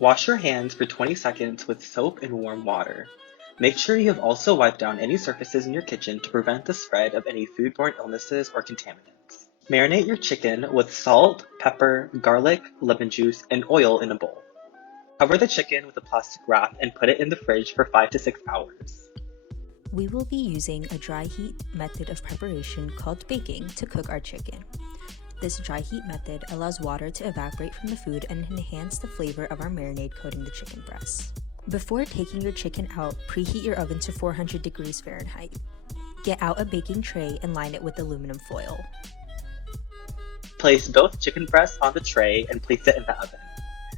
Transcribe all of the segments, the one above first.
Wash your hands for 20 seconds with soap and warm water. Make sure you have also wiped down any surfaces in your kitchen to prevent the spread of any foodborne illnesses or contaminants. Marinate your chicken with salt, pepper, garlic, lemon juice, and oil in a bowl. Cover the chicken with a plastic wrap and put it in the fridge for 5 to 6 hours. We will be using a dry heat method of preparation called baking to cook our chicken. This dry heat method allows water to evaporate from the food and enhance the flavor of our marinade coating the chicken breast. Before taking your chicken out, preheat your oven to 400 degrees Fahrenheit. Get out a baking tray and line it with aluminum foil. Place both chicken breasts on the tray and place it in the oven.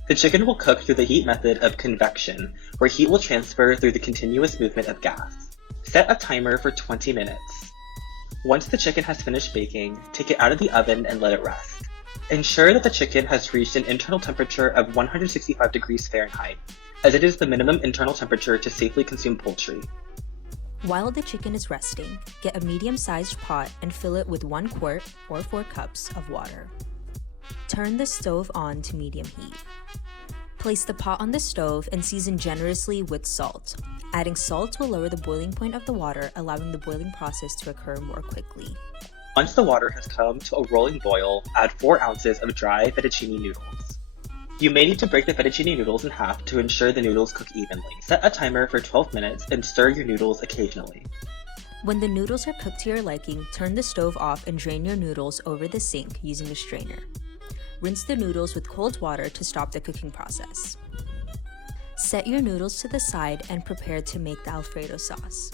The chicken will cook through the heat method of convection, where heat will transfer through the continuous movement of gas. Set a timer for 20 minutes. Once the chicken has finished baking, take it out of the oven and let it rest. Ensure that the chicken has reached an internal temperature of 165 degrees Fahrenheit, as it is the minimum internal temperature to safely consume poultry. While the chicken is resting, get a medium-sized pot and fill it with 1 quart or 4 cups of water. Turn the stove on to medium heat. Place the pot on the stove and season generously with salt. Adding salt will lower the boiling point of the water, allowing the boiling process to occur more quickly. Once the water has come to a rolling boil, add 4 ounces of dry fettuccine noodles. You may need to break the fettuccine noodles in half to ensure the noodles cook evenly. Set a timer for 12 minutes and stir your noodles occasionally. When the noodles are cooked to your liking, turn the stove off and drain your noodles over the sink using a strainer. Rinse the noodles with cold water to stop the cooking process. Set your noodles to the side and prepare to make the Alfredo sauce.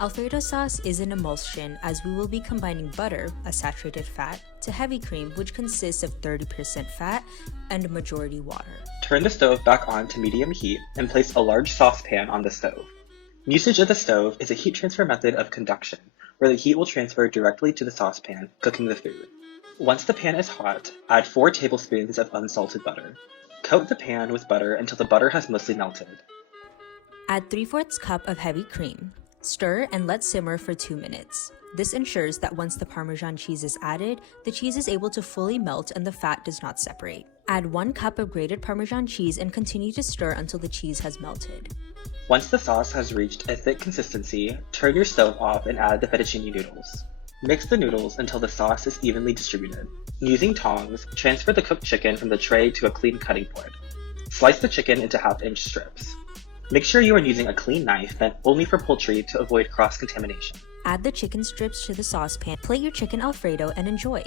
Alfredo sauce is an emulsion as we will be combining butter, a saturated fat, to heavy cream, which consists of 30% fat and majority water. Turn the stove back on to medium heat and place a large saucepan on the stove. Usage of the stove is a heat transfer method of conduction, where the heat will transfer directly to the saucepan, cooking the food. Once the pan is hot, add 4 tablespoons of unsalted butter. Coat the pan with butter until the butter has mostly melted. Add 3/4 cup of heavy cream. Stir and let simmer for 2 minutes. This ensures that once the Parmesan cheese is added, the cheese is able to fully melt and the fat does not separate. Add 1 cup of grated Parmesan cheese and continue to stir until the cheese has melted. Once the sauce has reached a thick consistency, turn your stove off and add the fettuccine noodles. Mix the noodles until the sauce is evenly distributed. Using tongs, transfer the cooked chicken from the tray to a clean cutting board. Slice the chicken into half-inch strips. Make sure you are using a clean knife meant only for poultry to avoid cross-contamination. Add the chicken strips to the saucepan, plate your chicken Alfredo, and enjoy.